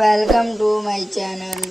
Welcome to my channel.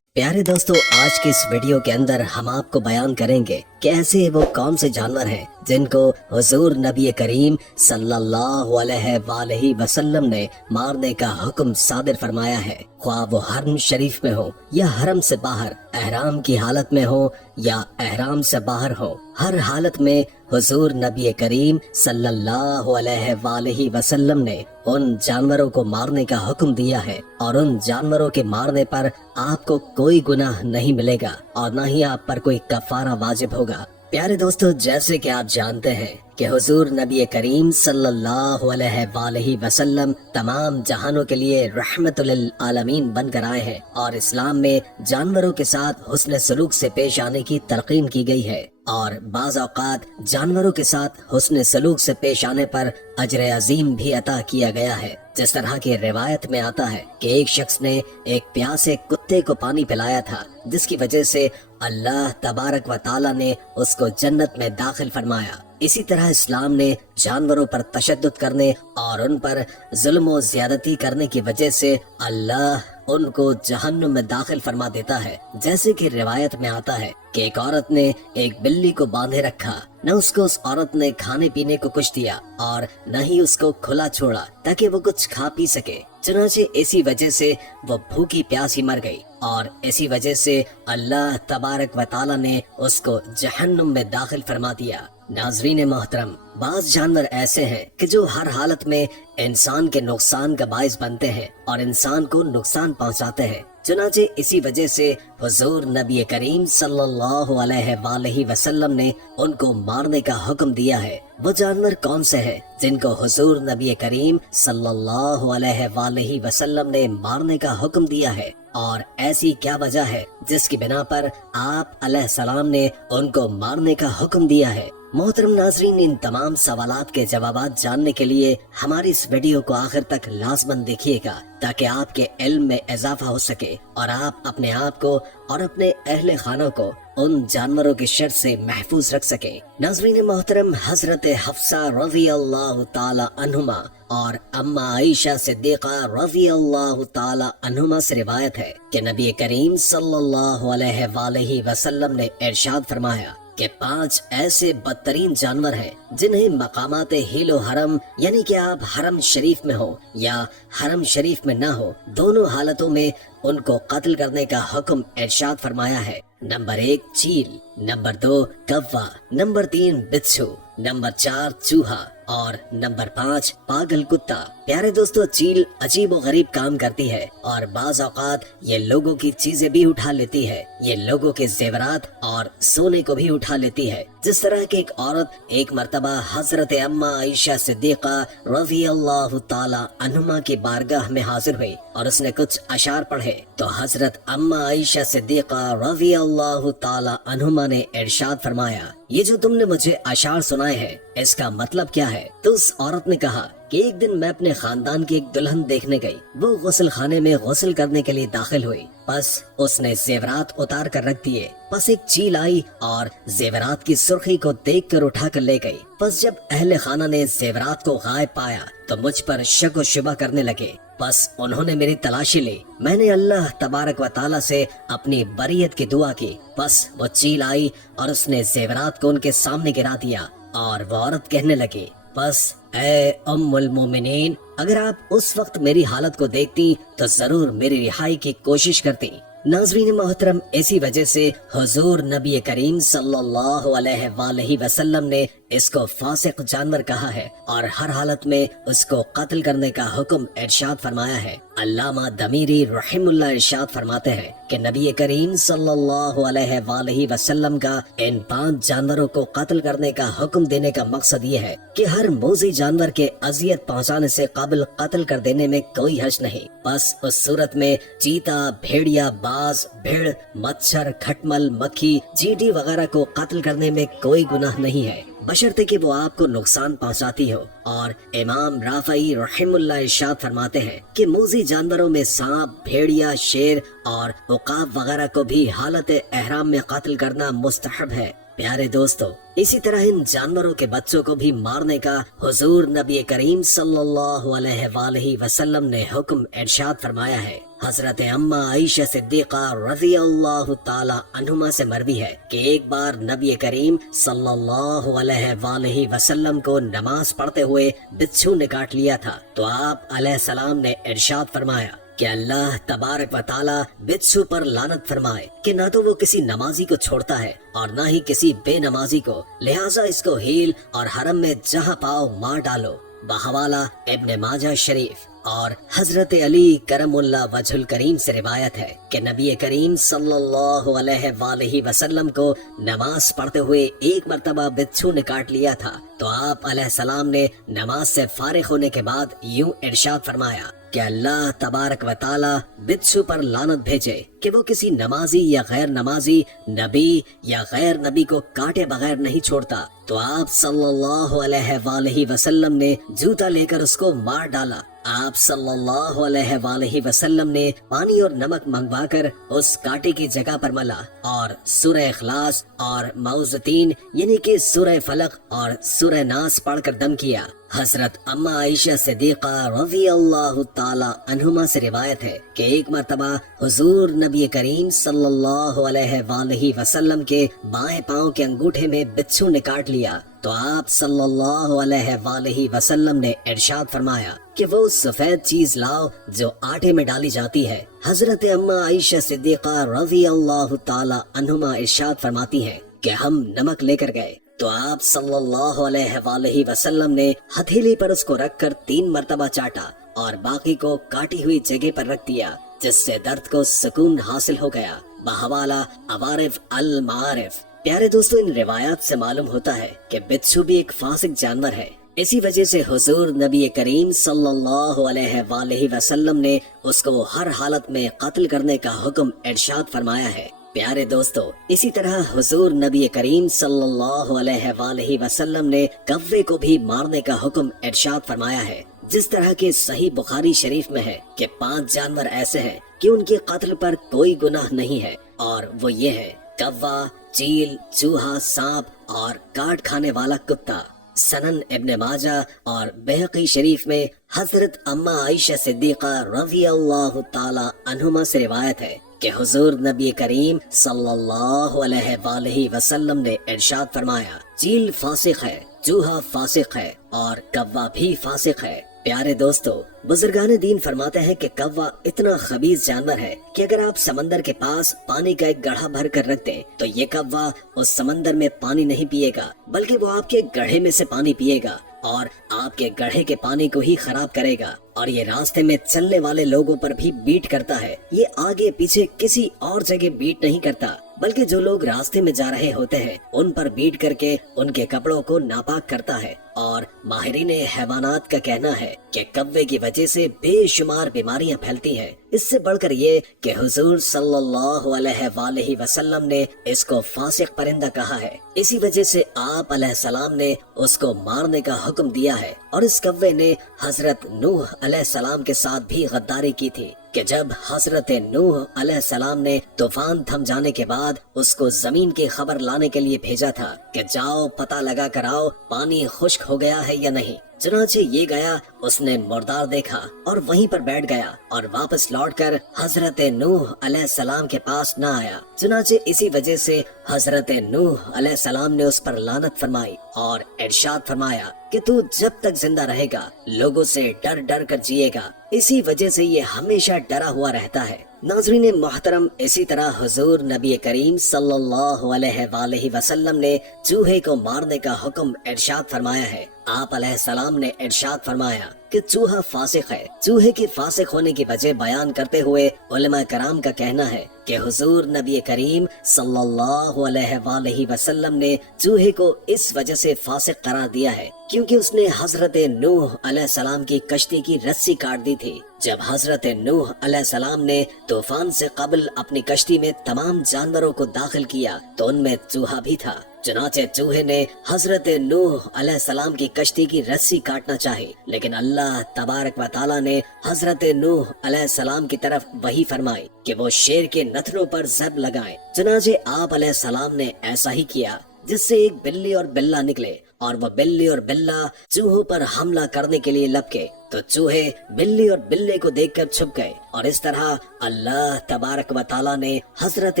प्यारे दोस्तों, आज की इस वीडियो के अंदर हम आपको बयान करेंगे कि ऐसे वो कौन से जानवर हैं जिनको हुजूर नबी करीम सल्लल्लाहु अलैहि वसल्लम ने मारने का हुक्म सादिर फरमाया है। ख्वाह वो हरम शरीफ में हो या हरम से बाहर, एहराम की हालत में हो या एहराम से बाहर हो, हर हालत में हुजूर नबी करीम सल्लल्लाहु अलैहि वसल्लम ने उन जानवरों को मारने का हुक्म दिया है और उन जानवरों के मारने पर आपको कोई गुनाह नहीं मिलेगा और न ही आप पर कोई कफारा वाजिब होगा। प्यारे दोस्तों, जैसे कि आप जानते हैं कि हुजूर नबी करीम सल्लल्लाहु अलैहि वसल्लम तमाम जहानों के लिए रहमतुल लिल आलमीन बनकर आए हैं और इस्लाम में जानवरों के साथ हुस्न सलूक से पेश आने की तलकीन की गई है और बाज़ औक़ात जानवरों के साथ हुस्न सलूक से पेश आने पर अजर अजीम भी अता किया गया है। जिस तरह की रिवायत में आता है कि एक शख्स ने एक प्यासे कुत्ते को पानी पिलाया था, जिसकी वजह से अल्लाह तबारक व ताला ने उसको जन्नत में दाखिल फरमाया। इसी तरह इस्लाम ने जानवरों पर तशद्दुद करने और उन पर जुल्म व ज्यादती करने की वजह से अल्लाह उनको जहन्नुम में दाखिल फरमा देता है। जैसे कि रिवायत में आता है कि एक औरत ने एक बिल्ली को बांधे रखा, न उसको उस औरत ने खाने पीने को कुछ दिया और न ही उसको खुला छोड़ा ताकि वो कुछ खा पी सके। चुनाचे इसी वजह से वो भूखी प्यासी मर गई और इसी वजह से अल्लाह तबारक व ताला ने उसको जहन्नुम में दाखिल फरमा दिया। नाज़रीन मोहतरम, बाज़ जानवर ऐसे हैं कि जो हर हालत में इंसान के नुकसान का बाइस बनते हैं और इंसान को नुकसान पहुंचाते हैं। चुनाचे इसी वजह से हुजूर नबी करीम सल्लल्लाहु अलैहि वसल्लम ने उनको मारने का हुक्म दिया है। वो जानवर कौन से हैं जिनको हुजूर नबी करीम सल्लल्लाहु अलैहि वसल्लम ने मारने का हुक्म दिया है और ऐसी क्या वजह है जिसकी बिना पर आप अलैहिस्सलाम ने उनको मारने का हुक्म दिया है। मोहतरम नाजरीन, इन तमाम सवालात के जवाबात जानने के लिए हमारी इस वीडियो को आखिर तक लाजमन देखिएगा ताकि आपके इल्म में इजाफा हो सके और आप अपने आप को और अपने अहले खानों को उन जानवरों के शर से महफूज रख सके। नाजरीन मोहतरम, हजरत हफ्सा रज़ी अल्लाह ताला अन्हुमा और अम्मा आयशा सिद्दीक़ा रज़ी अल्लाह ताला अन्हुमा से रिवायत है कि नबी करीम सल्लल्लाहु अलैहि वसल्लम ने इरशाद फरमाया कि 5 ऐसे बदतरीन जानवर हैं जिन्हें मकामात हिलो हरम, यानी कि आप हरम शरीफ में हो या हरम शरीफ में न हो, दोनों हालतों में उनको कत्ल करने का हुक्म इरशाद फरमाया है। नंबर 1 चील, नंबर 2 कौवा, नंबर 3 बिच्छू, नंबर 4 चूहा और नंबर 5 पागल कुत्ता। प्यारे दोस्तों, चील अजीब व गरीब काम करती है और बाज़ औक़ात ये लोगों की चीजें भी उठा लेती है। ये लोगों के जेवरात और सोने को भी उठा लेती है। जिस तरह की एक औरत एक मर्तबा हजरत अम्मा आयशा सिद्दीक़ा रज़ी अल्लाह ताला अन्हुमा की बारगाह में हाजिर हुई और उसने कुछ अशार पढ़े तो हजरत अम्मा आयशा सिद्दीक़ा रज़ी अल्लाह ताला अन्हुमा ने इरशाद फरमाया, ये जो तुमने मुझे अशार सुनाए हैं इसका मतलब क्या है? तो उस औरत ने कहा कि एक दिन मैं अपने खानदान की एक दुल्हन देखने गई। वो गुस्ल खाने में गुस्ल करने के लिए दाखिल हुई, बस उसने जेवरात उतार कर रख दिए। बस एक चील आई और जेवरात की सुर्खी को देख कर उठा कर ले गई। बस जब अहले खाना ने जेवरात को गायब पाया तो मुझ पर शक व शुबा करने लगे। बस उन्होंने मेरी तलाशी ली। मैंने अल्लाह तबारक व ताला से अपनी बरियत की दुआ की। बस वो चील आई और उसने जेवरात को उनके सामने गिरा दिया और वो औरत कहने लगी, बस ऐ उम्मुल मोमिनीन, अगर आप उस वक्त मेरी हालत को देखती तो जरूर मेरी रिहाई की कोशिश करती। नाज़रीन मोहतरम, इसी वजह से हुजूर नबी करीम सल्लल्लाहु अलैहि वसल्लम ने इसको फासिक जानवर कहा है और हर हालत में उसको कत्ल करने का हुक्म इरशाद फरमाया है। अल्लामा दमीरी रहमुल्लाह इरशाद फरमाते हैं कि नबी करीम सल्लल्लाहु अलैहि वसल्लम का इन 5 जानवरों को कत्ल करने का हुक्म देने का मकसद ये है कि हर मोज़ी जानवर के अजियत पहुँचाने से कबल कत्ल कर देने में कोई हर्ज नहीं। बस उस सूरत में चीता, भेड़िया, बाज, भेड़, मच्छर, खटमल, मक्खी, चींटी वगैरह को कत्ल करने में कोई गुनाह नहीं है, बशर्ते कि वो आपको नुकसान पहुंचाती हो। और इमाम राफई रहमुल्लाह इरशाद फरमाते हैं कि मोज़ी जानवरों में सांप, भेड़िया, शेर और उकाब वगैरह को भी हालत एहराम में कत्ल करना मुस्तहब है। प्यारे दोस्तों, इसी तरह इन जानवरों के बच्चों को भी मारने का हुजूर नबी करीम सल्लल्लाहु अलैहि वसल्लम ने हुक्म इरशाद फरमाया है। हजरत अम्मा आयशा सिद्दीका रज़ी अल्लाह ताला अन्हुमा से मरवी है कि एक बार नबी करीम सल्लल्लाहु अलैहि वसल्लम को नमाज पढ़ते हुए बिच्छू ने काट लिया था, तो आप अलैहिस्सलाम ने इरशाद फरमाया कि अल्लाह तबारक व ताला बिच्छू पर लानत फरमाए कि ना तो वो किसी नमाजी को छोड़ता है और ना ही किसी बेनमाजी को, लिहाजा इसको हील और हरम में जहाँ पाओ मार डालो। बहवाला इब्न माजा शरीफ। और हजरत अली करमुल्लाह वजहुल करीम से रिवायत है कि नबी करीम सल्लल्लाहु अलैहि वसल्लम को नमाज पढ़ते हुए एक मर्तबा बिच्छू ने काट लिया था, तो आप अलैहिस्सलाम ने नमाज से फारिग होने के बाद यूं इरशाद फरमाया कि अल्लाह तबारक व ताला बिच्छू पर लानत भेजे कि वो किसी नमाजी या गैर नमाजी, नबी या गैर नबी को काटे बगैर नहीं छोड़ता। तो आप सल्लल्लाहु अलैहि वसल्लम ने जूता लेकर उसको मार डाला। आप सल्लल्लाहु अलैहि वसल्लम ने पानी और नमक मंगवाकर उस कांटे की जगह पर मला और सूरह इखलास और मौज़तीन यानी कि सूरह फलक और सूरह नास पढ़कर दम किया। हजरत अम्मा आयशा सिद्दीका रज़ी अल्लाह ताला अन्हुमा से रिवायत है कि एक मर्तबा हुजूर नबी करीम सल्लल्लाहु अलैहि वसल्लम के बाएं पांव के अंगूठे में बिच्छू ने काट लिया, तो आप सल्लल्लाहु अलैहि वसल्लम ने इरशाद फरमाया कि वो सफेद चीज लाओ जो आटे में डाली जाती है। हजरत अम्मा आयशा सिद्दीका रज़ी अल्लाह ताला अन्हुमा इरशाद फरमाती हैं कि हम नमक लेकर गए, तो आप सल्लल्लाहु अलैहि वसल्लम ने हथेली पर उसको रखकर 3 मर्तबा चाटा और बाकी को काटी हुई जगह पर रख दिया, जिससे दर्द को सुकून हासिल हो गया। बहवाला अवारिफ अल मारिफ। प्यारे दोस्तों, इन रिवायात से मालूम होता है कि बिच्छू भी एक फासिक जानवर है। इसी वजह से हुजूर नबी करीम सल्लल्लाहु अलैहि वसल्लम ने उसको हर हालत में कत्ल करने का हुक्म इरशाद फरमाया है। प्यारे दोस्तों, इसी तरह हुजूर नबी करीम सल्लल्लाहु अलैहि वसल्लम ने कव्वे को भी मारने का हुक्म इरशाद फरमाया है। जिस तरह के सही बुखारी शरीफ में है कि 5 जानवर ऐसे हैं कि उनके कत्ल पर कोई गुनाह नहीं है, और वो ये है कव्वा, चील, चूहा, सांप और काट खाने वाला कुत्ता। सनन इब्न माजा और बैहक़ी शरीफ में हजरत अम्मा आयशा सिद्दीका रज़ी अल्लाह ताला अन्हुमा से रिवायत है कि हुजूर नबी करीम सल्लल्लाहु अलैहि वसल्लम ने इरशाद फरमाया, चील फासिक है, चूहा फासिक है और कव्वा भी फासिक है। प्यारे दोस्तों, बुजुर्गान दीन फरमाते हैं कि कव्वा इतना खबीस जानवर है कि अगर आप समंदर के पास पानी का एक गड्ढा भर कर रख दें तो ये कव्वा उस समंदर में पानी नहीं पिएगा, बल्कि वो आपके गड्ढे में से पानी पिएगा और आपके गड्ढे के पानी को ही खराब करेगा। और ये रास्ते में चलने वाले लोगों पर भी बीट करता है। ये आगे पीछे किसी और जगह बीट नहीं करता, बल्कि जो लोग रास्ते में जा रहे होते हैं उन पर बीट करके उनके कपड़ों को नापाक करता है। और माहिरीन हैवानात का कहना है कि कव्वे की वजह से बेशुमार बीमारियां फैलती हैं। इससे बढ़कर ये कि हुजूर सल्लल्लाहु अलैहि वसल्लम ने इसको फासिक परिंदा कहा है। इसी वजह से आप अलैहिस्सलाम ने उसको मारने का हुक्म दिया है। और इस कव्वे ने हजरत नूह अलैहिस्सलाम के साथ भी गद्दारी की थी कि जब हजरत नूह अलैहिस्सलाम ने तूफान थम जाने के बाद उसको जमीन की खबर लाने के लिए भेजा था कि जाओ पता लगा कर आओ पानी खुश्क हो गया है या नहीं। चुनाचे ये गया, उसने मुर्दार देखा और वहीं पर बैठ गया और वापस लौटकर हजरत नूह अलैहिस्सलाम के पास न आया। चुनाचे इसी वजह से हजरत नूह अलैहिस्सलाम ने उस पर लानत फरमाई और इरशाद फरमाया कि तू जब तक जिंदा रहेगा लोगों से डर डर कर जिएगा। इसी वजह से ये हमेशा डरा हुआ रहता है। नाज़रीन मोहतरम, इसी तरह हुजूर नबी करीम सल्लल्लाहु अलैहि वसल्लम ने चूहे को मारने का हुक्म इरशाद फरमाया है। आप अलैहिस्सलाम ने इरशाद फरमाया कि चूहा फासिक है। चूहे के फासिक होने की वजह बयान करते हुए उलमा कराम का कहना है कि हुजूर नबी करीम सल्लल्लाहु अलैहि वसल्लम ने चूहे को इस वजह से फासिक करार दिया है क्योंकि उसने हजरत नूह अलैहिस्सलाम की कश्ती की रस्सी काट दी थी। जब हजरत नूह अलैहिस्सलाम ने तूफान से कबल अपनी कश्ती में तमाम जानवरों को दाखिल किया तो उनमें चूहा भी था। चुनाचे चूहे ने हजरत नूह अलैहिस्सलाम की कश्ती की रस्सी काटना चाही, लेकिन अल्लाह तबारक व ताला ने हजरत नूह अलैहिस्सलाम की तरफ वही फरमाई कि वो शेर के नथनों पर जब लगाएं। चुनाचे आप अलैहिस्सलाम ने ऐसा ही किया, जिससे एक बिल्ली और बिल्ला निकले और वो बिल्ली और बिल्ला चूहों पर हमला करने के लिए लपके तो चूहे बिल्ली और बिल्ले को देखकर छुप गए और इस तरह अल्लाह तबारक व ताला ने हजरत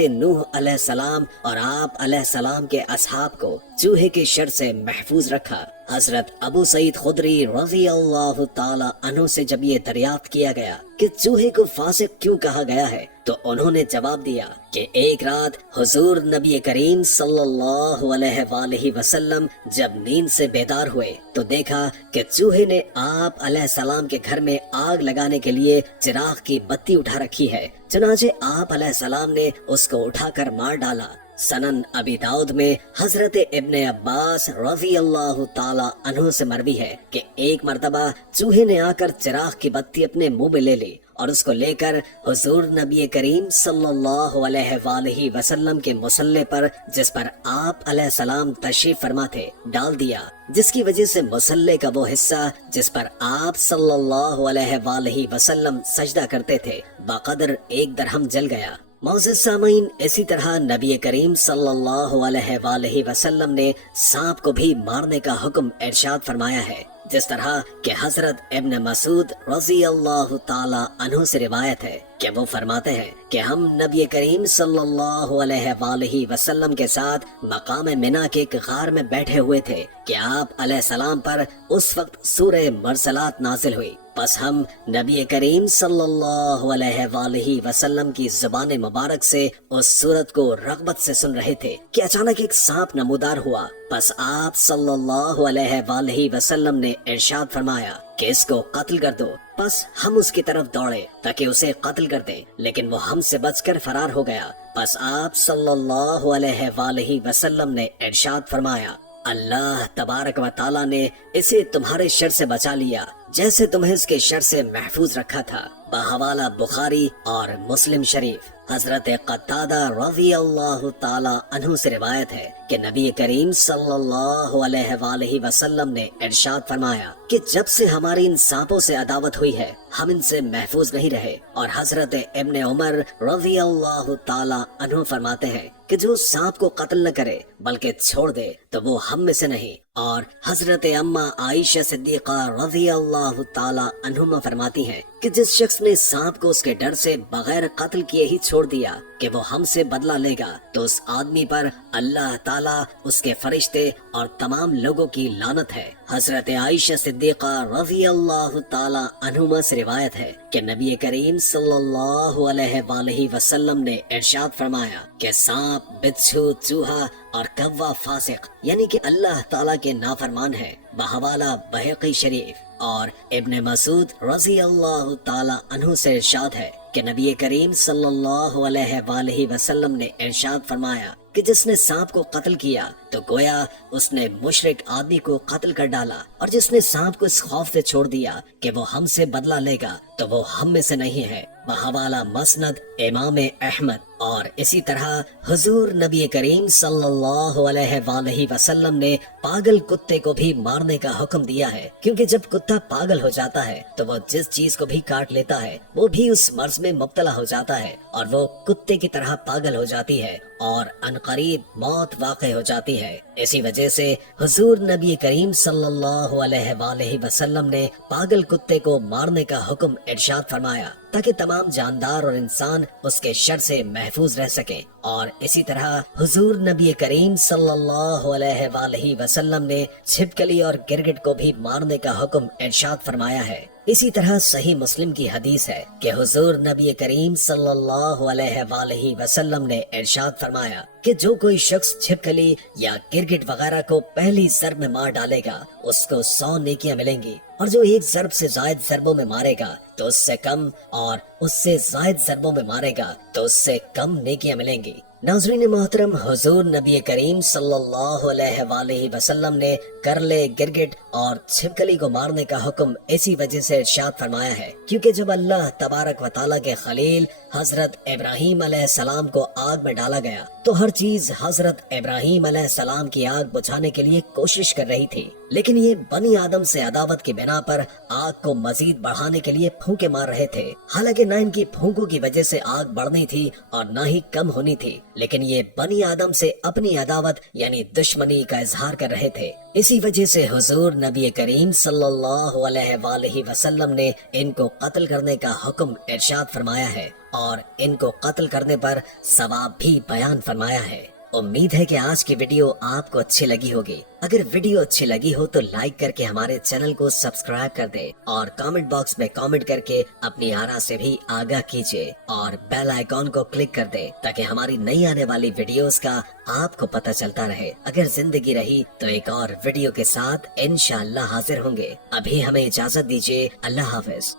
नूह अलैहिस्सलाम और आप अलैहिस्सलाम के असहाब को चूहे के शर से महफूज रखा। हजरत अबू सईद खुदरी रज़ी अल्लाह ताला अन्हु से जब ये दरियाफ्त किया गया कि चूहे को फासिक क्यों कहा गया है, तो उन्होंने जवाब दिया कि एक रात हुजूर नबी करीम सल्लल्लाहु अलैहि वसल्लम जब नींद से बेदार हुए तो देखा कि चूहे ने आप अलैहिस्सलाम के घर में आग लगाने के लिए चिराग की बत्ती उठा रखी है। चुनाचे आप अलैहिस्सलाम ने उसको उठाकर मार डाला। सनन अबी दाऊद में हजरत इब्ने अब्बास रज़ी अल्लाह ताला अन्हु से मरवी है कि एक मर्तबा चूहे ने आकर चिराग की बत्ती अपने मुंह में ले ली और उसको लेकर हुजूर नबी करीम सल्लल्लाहु अलैहि वसल्लम के मुसल्ले पर, जिस पर आप अलैहिस्सलाम तशरीफ फरमा थे, डाल दिया, जिसकी वजह से मुसल्ले का वो हिस्सा जिस पर आप सल्लल्लाहु अलैहि वसल्लम सजदा करते थे बकदर 1 दरहम जल गया। मौजूद सामीन, इसी तरह नबी करीम सल्लल्लाहु अलैहि वसल्लम ने सांप को भी मारने का हुक्म इरशाद फरमाया है, जिस तरह कि हजरत इब्न मसूद रज़ी अल्लाह ताला अन्हु से रिवायत है कि वो फरमाते हैं कि हम नबी करीम सल्लल्लाहु अलैहि वसल्लम के साथ मकाम मिना के एक गार में बैठे हुए थे कि आप अलैहिस्सलाम पर उस वक्त सूरह मरसलात नाजिल हुई। बस हम नबी करीम सल्लल्लाहु अलैहि वसल्लम की ज़ुबान मुबारक से उस सूरत को रग़बत से सुन रहे थे कि अचानक एक सांप नमूदार हुआ। बस आप सल्लल्लाहु अलैहि वसल्लम ने इरशाद फरमाया कि इसको कत्ल कर दो। बस हम उसकी तरफ दौड़े ताकि उसे कत्ल कर दें, लेकिन वो हमसे बचकर फरार हो गया। बस आप सल्लल्लाहु अलैहि वसल्लम ने इरशाद फरमाया, अल्लाह तबारक व ताला ने इसे तुम्हारे शर से बचा लिया जैसे तुम्हें इसके शर से महफूज रखा था। बहवाला बुखारी और मुस्लिम शरीफ। हजरत कतादा रज़ी अल्लाह ताला अन्हु से रिवायत है कि नबी करीम सल्लल्लाहु अलैहि वसल्लम ने इरशाद फरमाया कि जब से हमारी इन सांपों से अदावत हुई है हम इनसे महफूज नहीं रहे। और हजरत इब्ने उमर रज़ी अल्लाह ताला अन्हु फरमाते हैं कि जो सांप को कत्ल न करे बल्कि छोड़ दे तो वो हम में से नहीं। और हजरत अम्मा आयशा सिद्दीक़ा रज़ी अल्लाह ताला अन्हुमा फरमाती हैं कि जिस शख्स ने सांप को उसके डर से बगैर कत्ल किए ही छोड़ दिया कि वो हमसे बदला लेगा, तो उस आदमी पर अल्लाह ताला, उसके फरिश्ते और तमाम लोगों की लानत है। हजरत आयशा सिद्दीक़ा रज़ी अल्लाह ताला अन्हुमा से रिवायत है कि नबी करीम सल्लल्लाहु अलैहि वसल्लम ने इरशाद फरमाया कि सांप, बिच्छू, चूहा और कव्वा फासिक यानी कि अल्लाह ताला के नाफरमान है। बहवाला बहक़ी शरीफ। और इब्ने मसूद रज़ी अल्लाह ताला अन्हु से इरशाद है कि नबी करीम सल्लल्लाहु अलैहि वसल्लम ने इरशाद फरमाया कि जिसने सांप को कत्ल किया तो गोया उसने मुशरिक आदमी को कत्ल कर डाला, और जिसने सांप को इस खौफ से छोड़ दिया कि वो हमसे बदला लेगा तो वो हम में से नहीं है। बहवाला मसनद इमाम अहमद। और इसी तरह हुजूर नबी करीम सल्लल्लाहु अलैहि वसल्लम ने पागल कुत्ते को भी मारने का हुक्म दिया है, क्योंकि जब कुत्ता पागल हो जाता है तो वो जिस चीज को भी काट लेता है वो भी उस मर्ज में मुब्तला हो जाता है और वो कुत्ते की तरह पागल हो जाती है और अनकरीब मौत वाक़ई हो जाती है। इसी वजह से हुजूर नबी करीम सल्लल्लाहु अलैहि वसल्लम ने पागल कुत्ते को मारने का हुक्म इरशाद फरमाया ताकि तमाम जानदार और इंसान उसके शर से महफूज रह सके। और इसी तरह हुजूर नबी करीम सल्लल्लाहु अलैहि वसल्लम ने छिपकली और गिरगिट को भी मारने का हुक्म इरशाद फरमाया है। इसी तरह सही मुस्लिम की हदीस है कि हुजूर नबी करीम सल्लल्लाहु अलैहि वसल्लम ने इरशाद फरमाया कि जो कोई शख्स छिपकली या गिरगिट वगैरह को पहली ज़रब में मार डालेगा उसको 100 नेकियां मिलेंगी, और जो एक ज़रब से ज़ायद ज़रबों में मारेगा तो उससे कम, और उससे ज़ायद ज़रबों में मारेगा तो उससे कम नेकियां मिलेंगी। नाज़रीन मोहतरम, हुजूर नबी करीम सल्लल्लाहु अलैहि वसल्लम ने करले, गिरगिट और छिपकली को मारने का हुक्म इसी वजह से इरशाद फरमाया है क्योंकि जब अल्लाह तबारक व तआला के खलील हजरत इब्राहीम अलैहिस्सलाम को आग में डाला गया तो हर चीज हजरत इब्राहीम अलैहिस्सलाम की आग बुझाने के लिए कोशिश कर रही थी, लेकिन ये बनी आदम से अदावत की बिना पर आग को मजीद बढ़ाने के लिए फूंके मार रहे थे। हालांकि न इनकी फूंकों की वजह से आग बढ़नी थी और न ही कम होनी थी, लेकिन ये बनी आदम से अपनी अदावत यानी दुश्मनी का इजहार कर रहे थे اسی وجہ سے حضور نبی کریم صلی اللہ علیہ وآلہ وسلم نے ان کو قتل کرنے کا حکم ارشاد فرمایا ہے اور ان کو قتل کرنے پر ثواب بھی بیان فرمایا ہے۔ امید ہے کہ آج کی ویڈیو آپ کو اچھی لگی ہوگی۔ اگر ویڈیو اچھی لگی ہو تو لائک کر کے ہمارے چینل کو سبسکرائب کر دے اور کامنٹ باکس میں کامنٹ کر کے اپنی آراء سے بھی آگاہ کیجیے اور بیل آئیکن کو کلک کر دے تاکہ ہماری نئی آنے والی ویڈیوز کا آپ کو پتہ چلتا رہے۔ اگر زندگی رہی تو ایک اور ویڈیو کے ساتھ انشاءاللہ حاضر ہوں گے۔ ابھی ہمیں اجازت دیجیے، اللہ حافظ۔